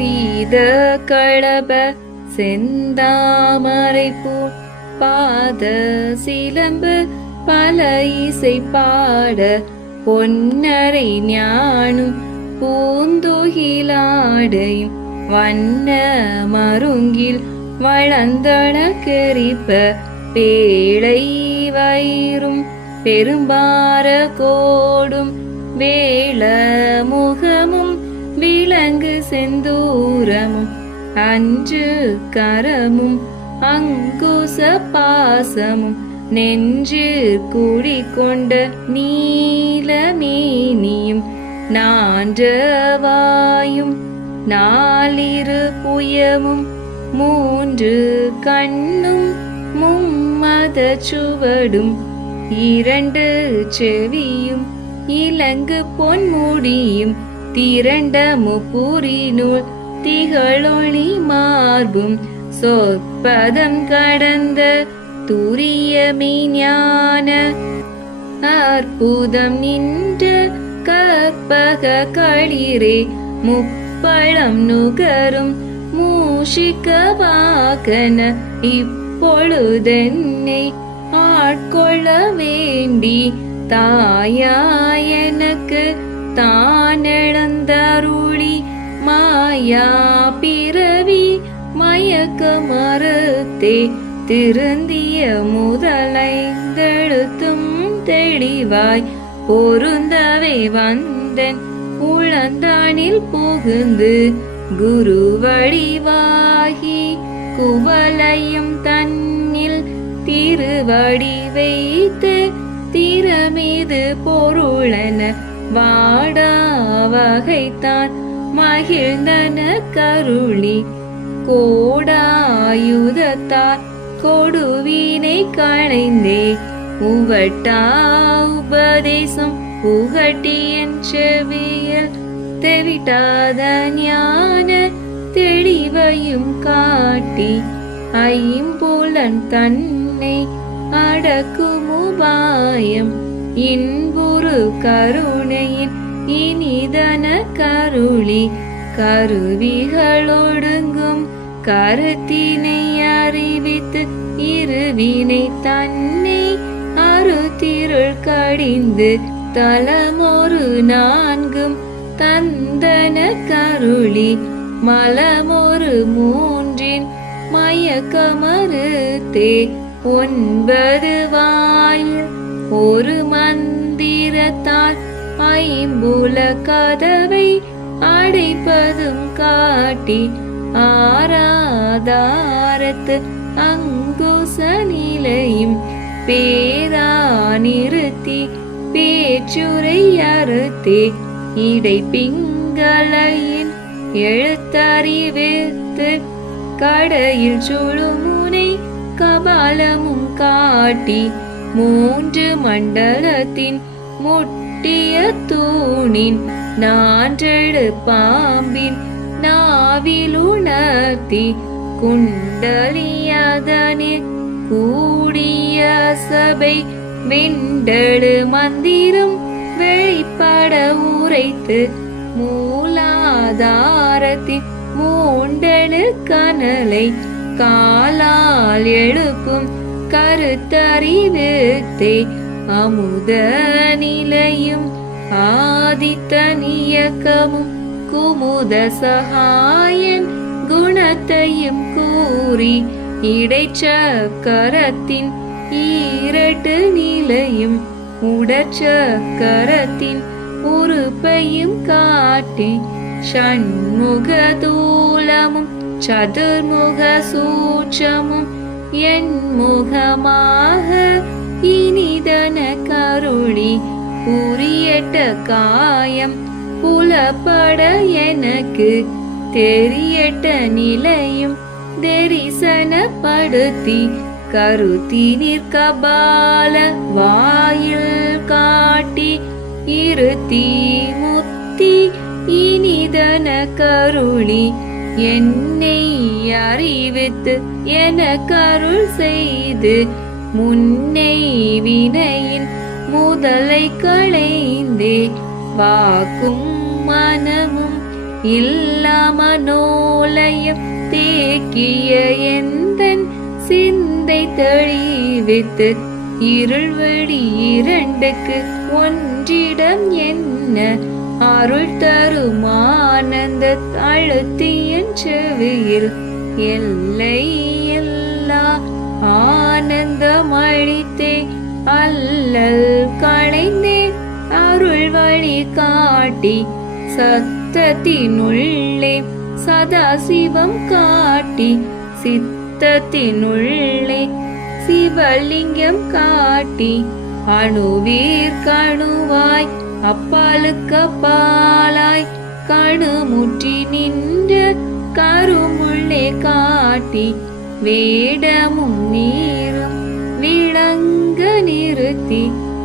சீத களப செந்தாமரை பாத சிலம்பு பல இசை பாட பொன்னரை ஞானும் பூந்துகிலாடையும் வண்ண மருங்கில் வளந்தன கெரிப்ப பேழை வயிறும் பெரும்பார கோடும் வேள விலங்கு செந்தூரமும் அஞ்சு கரமும் அங்குச பாசமும் நெஞ்சு குடிக்கொண்ட நீலமேனியும் நான்றவாயும் நாலிரு புயமும் மூன்று கண்ணும் மும்மத சுவடும் இரண்டு செவியும் இலங்கு பொன்முடியும் திரண்ட முப்புரினுள் திகழொளி மார்பும் சொற்பதம் கடந்த துரியமே ஞான அற்புதம் நின்ற கற்பக களிரே முப்பழம் நுகரும் மூஷிக்க வாகன இப்பொழுதென்னை ஆட்கொள்ள வேண்டி தாயா எனக்கு தாய் திருந்திய முதலைந்தெழுத்தும் தெளிவாய் பொருந்தவை வந்தன். உளந்தானில் புகுந்து குரு வடிவாகி குவலையும் தன்னில் திருவடி வைத்து திறமீது பொருளன வாடா வகைத்தான். மகிழ்ந்தன கருளி கோடாயுதத்தால் கொடுவினை களைந்தே. உவட்டா உபதேசம் புகட்டி என் செவியல் தெவிட்டாத ஞான தெளிவையும் காட்டி. ஐம்புலன் தன்னை அடக்கும் உபாயம் இன்புரு கருணையின் இனிதன கருளி. கருவிகளொடுங்கும் கருத்தினை அறிவித்து இருவினை தன்னை அருத்திருள் கடிந்து தலமொரு நான்கும் தந்தன கருளி மலமொரு மூன்றின் மயக்கமறுத்தே ஒன்பது வாயில். ஒரு மந்திரத்தால் ஐம்புல கதவை அடைப்பதும் காட்டி ஆராதாரத்து அங்குச நிலையும் பேரா பேச்சுரை அறுத்தே இடை பிங்களையின் எழுத்தறிவித்து கடையில் சுழுமுனை கபாலமும் காட்டி மூன்று மண்டலத்தின் முட்டிய தூணின் நான்றெடு பாம்பின் ஆவிலுணர்த்தி குண்டலியதனில் கூடிய சபை விண்டடு மந்திரம் வெளிப்பட உரைத்து மூலாதாரத்தின் மூண்டழு கனலை காலால் எழுப்பும் கருத்தறிவித்தே அமுத நிலையும் ஆதித்த நியக்கமும் குமுத சகாயன் குணத்தையும் கூறி இடைச்சக்கரத்தின் ஈரட்டு நிலையும் உடச்சக்கரத்தின் உறுப்பையும் காட்டி ஷண்முக தூலமும் சதுர்முக சூட்சமும் என் முகமாக இனிதன கருளி புரியட்ட காயம் புலப்பட எனக்கு தெரியட்ட நிலையும் தரிசனப்படுத்தி கருத்தி நிற்கபால வாயில் காட்டி இருத்தி முத்தி இனிதன கருளி என்னை அறிவித்து என கருள் செய்து முன்னை வினையின் முதலை களைந்தே வாக்கும் மனமும் இல்லாமனோலயம் தேக்கிய எந்தன் சிந்தை தெளிவித்து இருள்வழி இரண்டுக்கு ஒன்றிடம் என்ன அருள் தரும் ஆனந்த அழுத்தியன் செவியில் எல்லை எல்லா ஆனந்தம் அழித்தே அல்லல் கண் காட்டி சத்தத்தினுள்ளே சதாசிவம் காட்டி சித்தத்தினுள்ளே சிவலிங்கம் காட்டி அணுவீர் கணுவாய் அப்பாலுக்கு அப்பாலாய் கணுமுற்றி நின்ற கருமுள்ளே காட்டி வேடமும் நீரும் விளங்க நிறுத்தி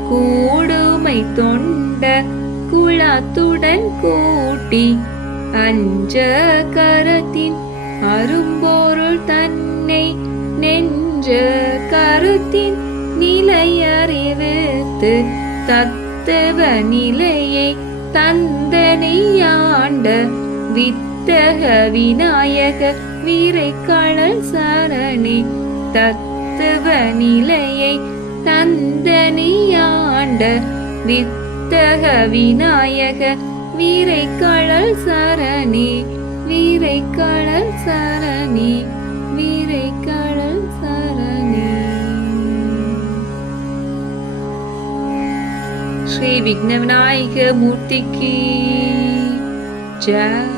கூடுமை தொண்ட குளத்துடன் கூட்டி அஞ்ச கரத்தின் அரும்பொருள் தன்னை நெஞ்ச கருத்தின் நிலை அறிவித்து தத்துவ நிலையை தந்தனையாண்ட வித்தக விநாயக வீரை சரணி தத்துவ நிலையை தந்தனையாண்ட வித்தக விநாயக வீரை கடல் சரணி வீரை கடல் சரணி வீரை கடல் சரணி. ஸ்ரீ விக்ன விநாயக மூர்த்திக்கு. ஜெய்.